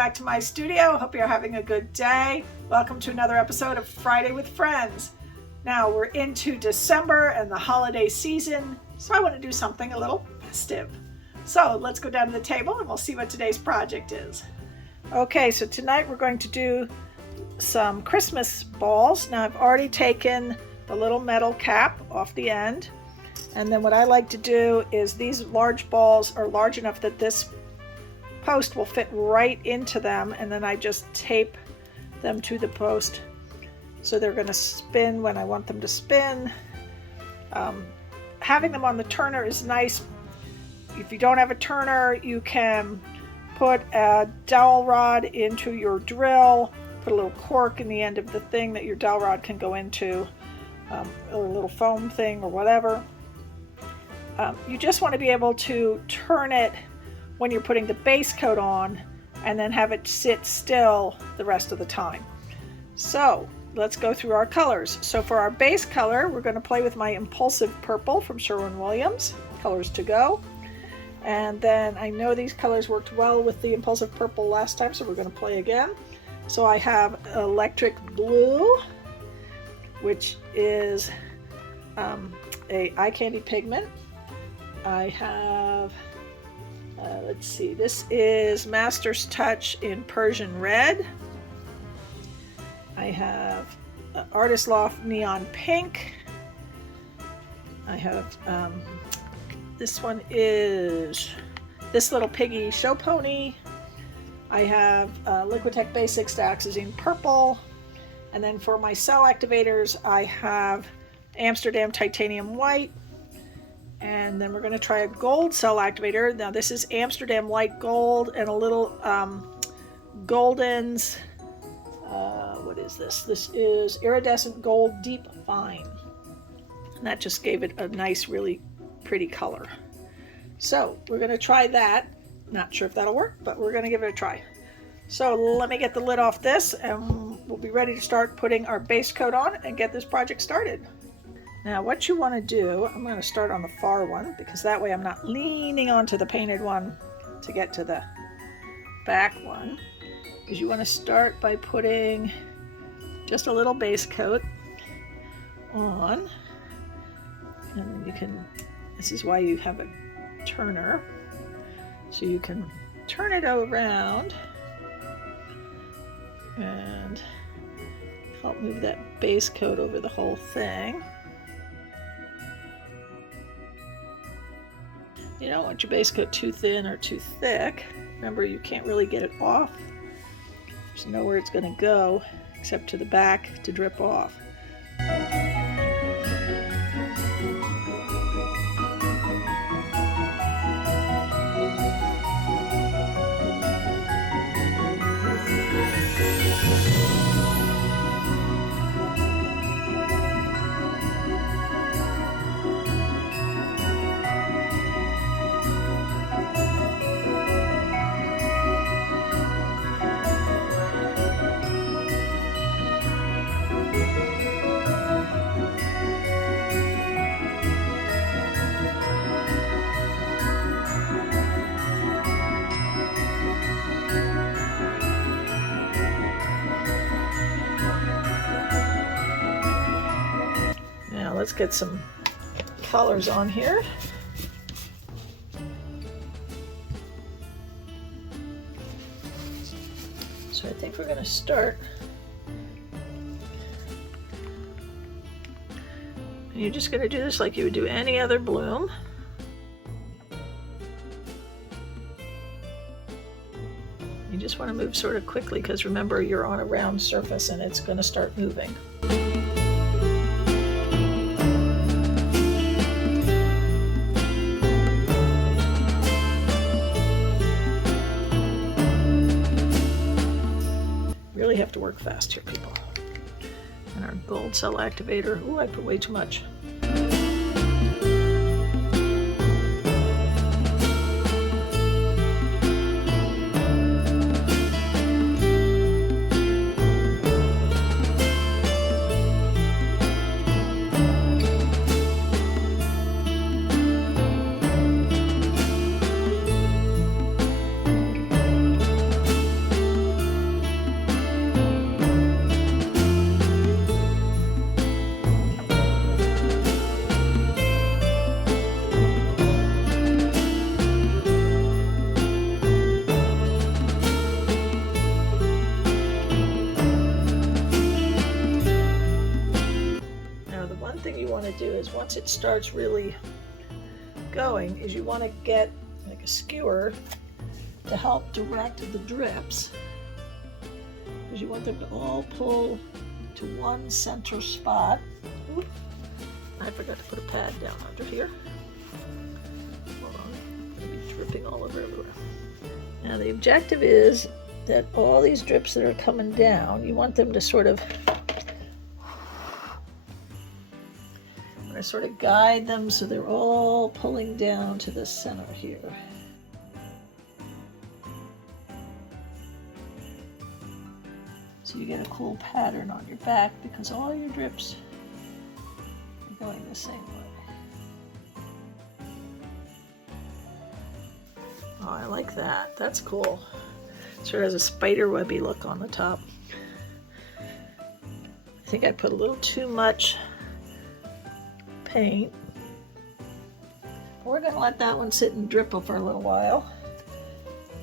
back to my studio. Hope you're having a good day. Welcome to another episode of Friday with Friends. Now we're into December and the holiday season, so I want to do something a little festive. So let's go down to the table and we'll see what today's project is. Okay, so tonight we're going to do some Christmas balls. Now I've already taken the little metal cap off the end, and then what I like to do is these large balls are large enough that this post will fit right into them, and then I just tape them to the post so they're going to spin when I want them to spin. Having them on the turner is nice. If you don't have a turner, you can put a dowel rod into your drill, put a little cork in the end of the thing that your dowel rod can go into, or a little foam thing or whatever. You just want to be able to turn it when you're putting the base coat on and then have it sit still the rest of the time. So let's go through our colors. So for our base color, we're going to play with my Impulsive purple from Sherwin colors to go. And then I know these colors worked well with the Impulsive purple last time, so we're going to play again. So I have Electric blue, which is a eye candy pigment. I have let's see, this is Master's Touch in Persian red. I have Artist Loft neon pink. I have this one is this little Piggy show pony. I have Liquitex Basics Dioxizine purple. And then for my cell activators, I have Amsterdam titanium white. And then we're going to try a gold cell activator. Now this is Amsterdam light gold and a little Golden's, what is this? This is Iridescent gold deep fine. And that just gave it a nice, really pretty color. So we're going to try that. Not sure if that'll work, but we're going to give it a try. So let me get the lid off this and we'll be ready to start putting our base coat on and get this project started. Now what you want to do, I'm going to start on the far one because that way I'm not leaning onto the painted one to get to the back one, is you want to start by putting just a little base coat on, and you can, this is why you have a turner, so you can turn it around and help move that base coat over the whole thing. You don't want your base coat too thin or too thick. Remember, you can't really get it off. There's nowhere it's going to go except to the back to drip off. Let's get some colors on here. So I think we're going to start. And you're just going to do this like you would do any other bloom. You just want to move sort of quickly because remember, you're on a round surface and it's going to start moving. Really have to work fast here, people. And our gold cell activator, ooh, I put way too much. thing you want to do is once it starts really going is you want to get like a skewer to help direct the drips, because you want them to all pull to one center spot. Oops. I forgot to put a pad down under here. Hold on, I'm going to be dripping all over everywhere. Now the objective is that all these drips that are coming down, you want them to sort of guide them so they're all pulling down to the center here. So you get a cool pattern on your back because all your drips are going the same way. Oh, I like that. That's cool. Sort of has a spider webby look on the top. I think I put a little too much paint. We're going to let that one sit and drip for a little while.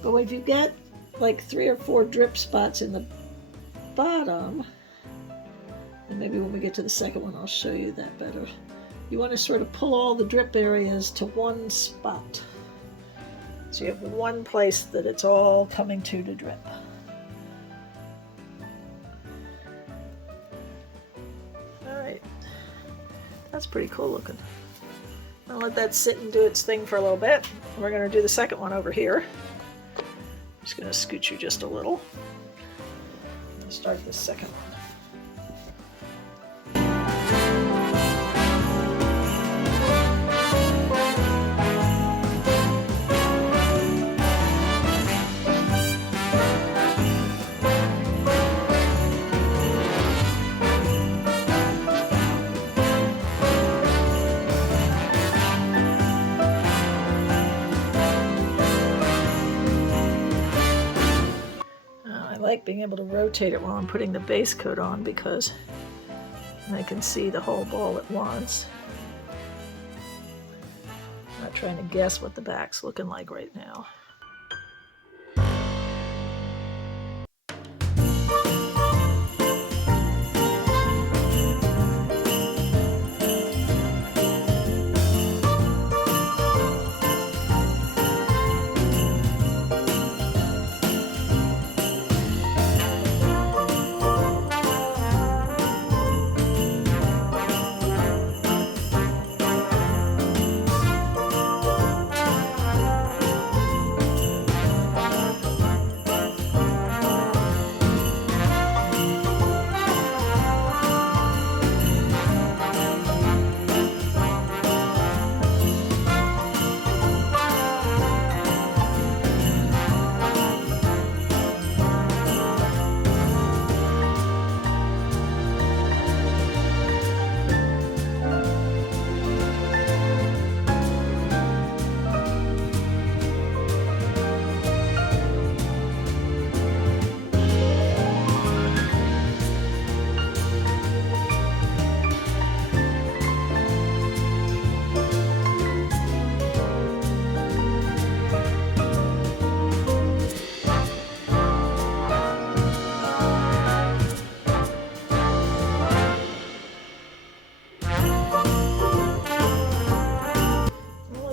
But if you get like 3 or 4 drip spots in the bottom, and maybe when we get to the second one I'll show you that better, you want to sort of pull all the drip areas to one spot. So you have one place that it's all coming to drip. Alright, that's pretty cool looking. I'll let that sit and do its thing for a little bit. We're going to do the second one over here. I'm just going to scoot you just a little. I'll start the second one. Being able to rotate it while I'm putting the base coat on because I can see the whole ball at once. I'm not trying to guess what the back's looking like right now.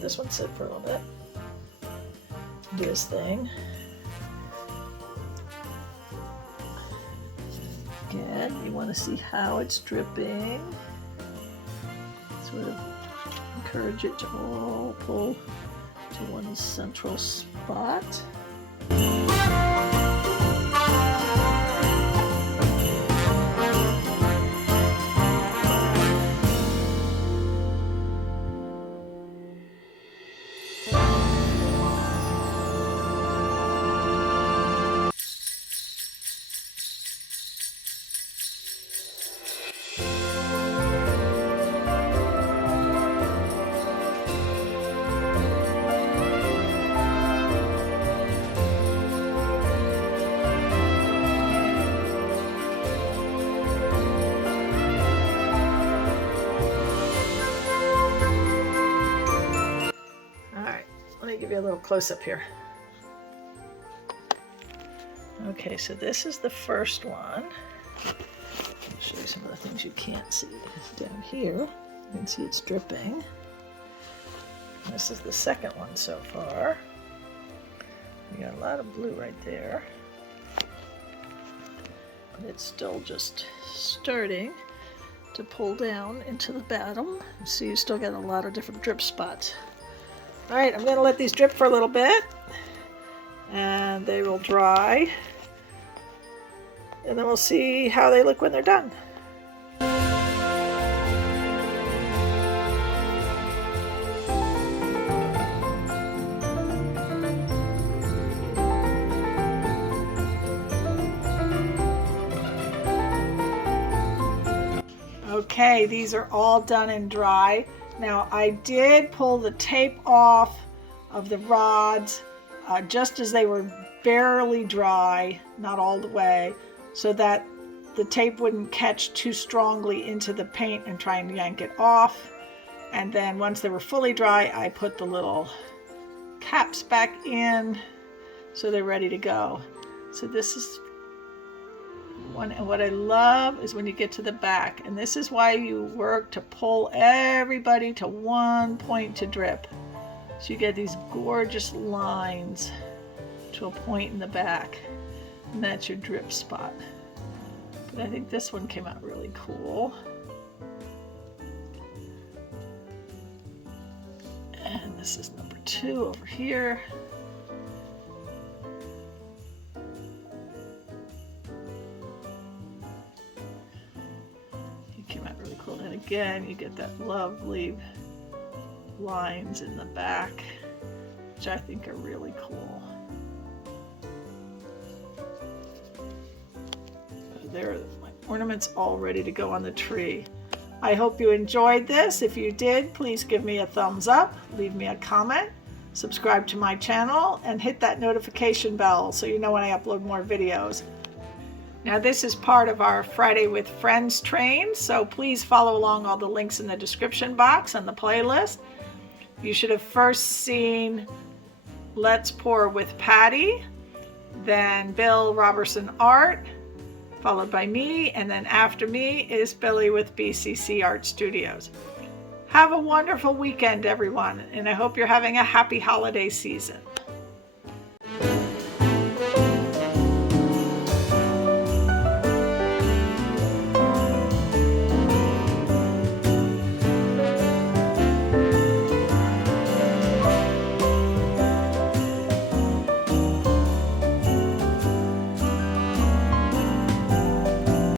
This one sit for a little bit, do his thing. Again, you want to see how it's dripping. Sort of encourage it to all pull to one central spot. Give you a little close-up here. Okay, so this is the first one. I'll show you some of the things you can't see down here. You can see it's dripping. This is the second one so far. We got a lot of blue right there. But it's still just starting to pull down into the bottom. So you still got a lot of different drip spots. All right, I'm gonna let these drip for a little bit and they will dry. And then we'll see how they look when they're done. Okay, these are all done and dry. Now I did pull the tape off of the rods just as they were barely dry, not all the way, so that the tape wouldn't catch too strongly into the paint and try and yank it off. And then once they were fully dry, I put the little caps back in so they're ready to go. So this is one, and what I love is when you get to the back, and this is why you work to pull everybody to one point to drip. So you get these gorgeous lines to a point in the back, and that's your drip spot. But I think this one came out really cool. And this is number 2 over here. It came out really cool. And again, you get that lovely lines in the back, which I think are really cool. There are my ornaments all ready to go on the tree. I hope you enjoyed this. If you did, please give me a thumbs up, leave me a comment, subscribe to my channel, and hit that notification bell so you know when I upload more videos. Now this is part of our Friday with Friends train, so please follow along all the links in the description box and the playlist. You should have first seen Let's Pour with Pattie, then Bill Roberson Art, followed by me, and then after me is Billy with BCC Arts Studios. Have a wonderful weekend, everyone, and I hope you're having a happy holiday season.